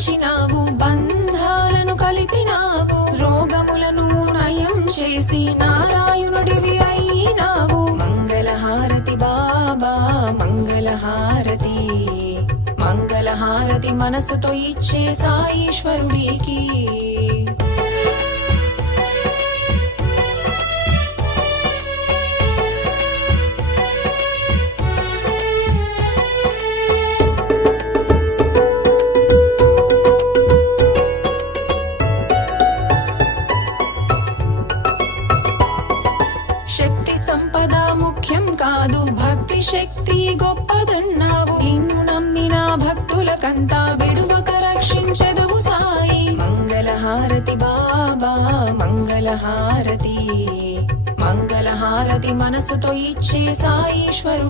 తొలగించినావు, బంధాలను కలిపినావు, రోగములను నయం చేసి నారాయణుడివి అయినావు. మంగళహారతి బాబా మంగళహారతి, మంగళహారతి మనసుతో ఇచ్చే సాయీశ్వరుడికి. శక్తి సంపద ముఖ్యం కాదు, భక్తి శక్తి గొప్పదన్నావు. నిన్ను నమ్మిన భక్తులకంతా విడువక రక్షించెదవు సాయి. మంగళహారతి బాబా మంగళహారతి, మంగళహారతి మనసుతో ఇచ్చే సాయీశ్వరు.